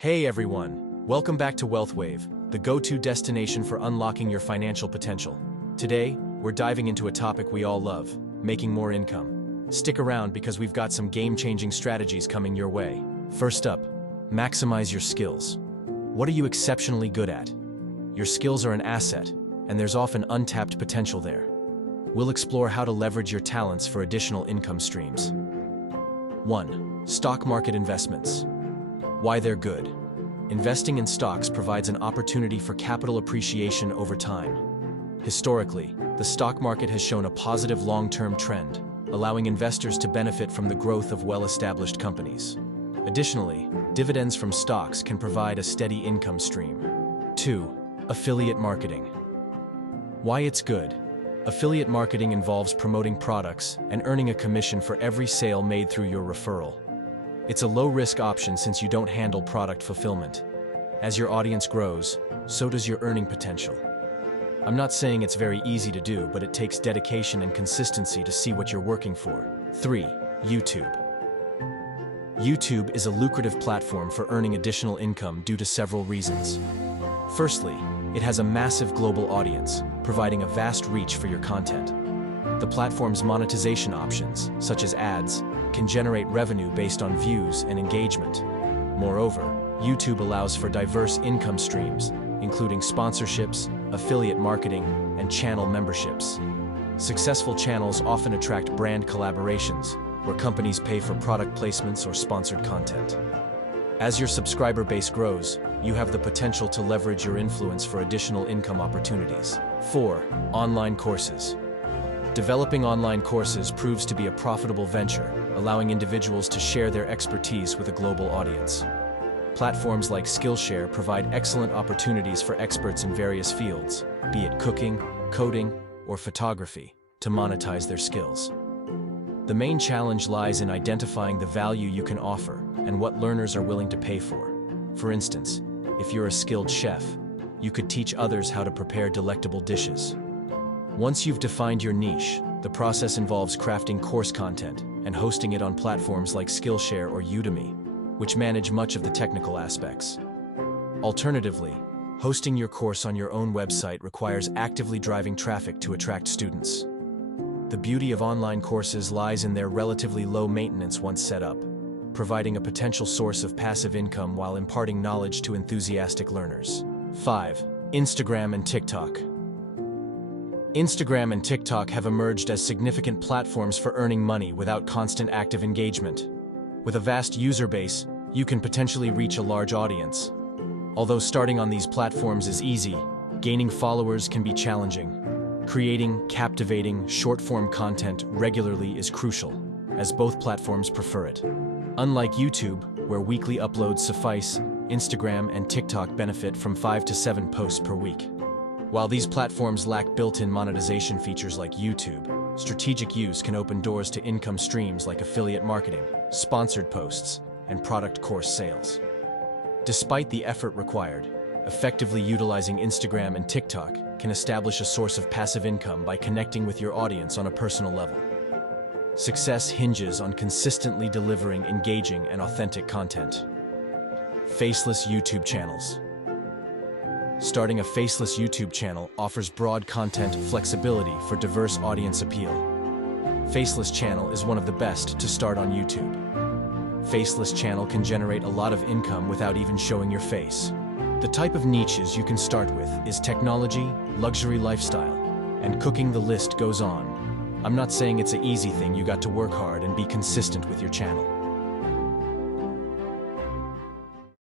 Hey everyone, welcome back to WealthWave, the go-to destination for unlocking your financial potential. Today, we're diving into a topic we all love, making more income. Stick around because we've got some game-changing strategies coming your way. First up, maximize your skills. What are you exceptionally good at? Your skills are an asset, and there's often untapped potential there. We'll explore how to leverage your talents for additional income streams. 1. Stock market investments. Why they're good. Investing in stocks provides an opportunity for capital appreciation over time. Historically, the stock market has shown a positive long-term trend, allowing investors to benefit from the growth of well-established companies. Additionally, dividends from stocks can provide a steady income stream. 2. Affiliate marketing. Why it's good. Affiliate marketing involves promoting products and earning a commission for every sale made through your referral. It's a low-risk option since you don't handle product fulfillment. As your audience grows, so does your earning potential. I'm not saying it's very easy to do, but it takes dedication and consistency to see what you're working for. 3. YouTube. YouTube is a lucrative platform for earning additional income due to several reasons. Firstly, it has a massive global audience, providing a vast reach for your content. The platform's monetization options, such as ads, can generate revenue based on views and engagement. Moreover, YouTube allows for diverse income streams, including sponsorships, affiliate marketing, and channel memberships. Successful channels often attract brand collaborations, where companies pay for product placements or sponsored content. As your subscriber base grows, you have the potential to leverage your influence for additional income opportunities. 4. Online courses. Developing online courses proves to be a profitable venture, allowing individuals to share their expertise with a global audience. Platforms like Skillshare provide excellent opportunities for experts in various fields, be it cooking, coding, or photography, to monetize their skills. The main challenge lies in identifying the value you can offer and what learners are willing to pay for. For instance, if you're a skilled chef, you could teach others how to prepare delectable dishes. Once you've defined your niche, the process involves crafting course content and hosting it on platforms like Skillshare or Udemy, which manage much of the technical aspects. Alternatively, hosting your course on your own website requires actively driving traffic to attract students. The beauty of online courses lies in their relatively low maintenance once set up, providing a potential source of passive income while imparting knowledge to enthusiastic learners. 5. Instagram and TikTok. Instagram and TikTok have emerged as significant platforms for earning money without constant active engagement. With a vast user base, you can potentially reach a large audience. Although starting on these platforms is easy, gaining followers can be challenging. Creating captivating, short-form content regularly is crucial, as both platforms prefer it. Unlike YouTube, where weekly uploads suffice, Instagram and TikTok benefit from 5 to 7 posts per week. While these platforms lack built-in monetization features like YouTube, strategic use can open doors to income streams like affiliate marketing, sponsored posts, and product course sales. Despite the effort required, effectively utilizing Instagram and TikTok can establish a source of passive income by connecting with your audience on a personal level. Success hinges on consistently delivering engaging and authentic content. Faceless YouTube channels. Starting a faceless YouTube channel offers broad content flexibility for diverse audience appeal. Faceless channel is one of the best to start on YouTube. Faceless channel can generate a lot of income without even showing your face. The type of niches you can start with is technology, luxury lifestyle, and cooking. The list goes on. I'm not saying it's an easy thing. You got to work hard and be consistent with your channel.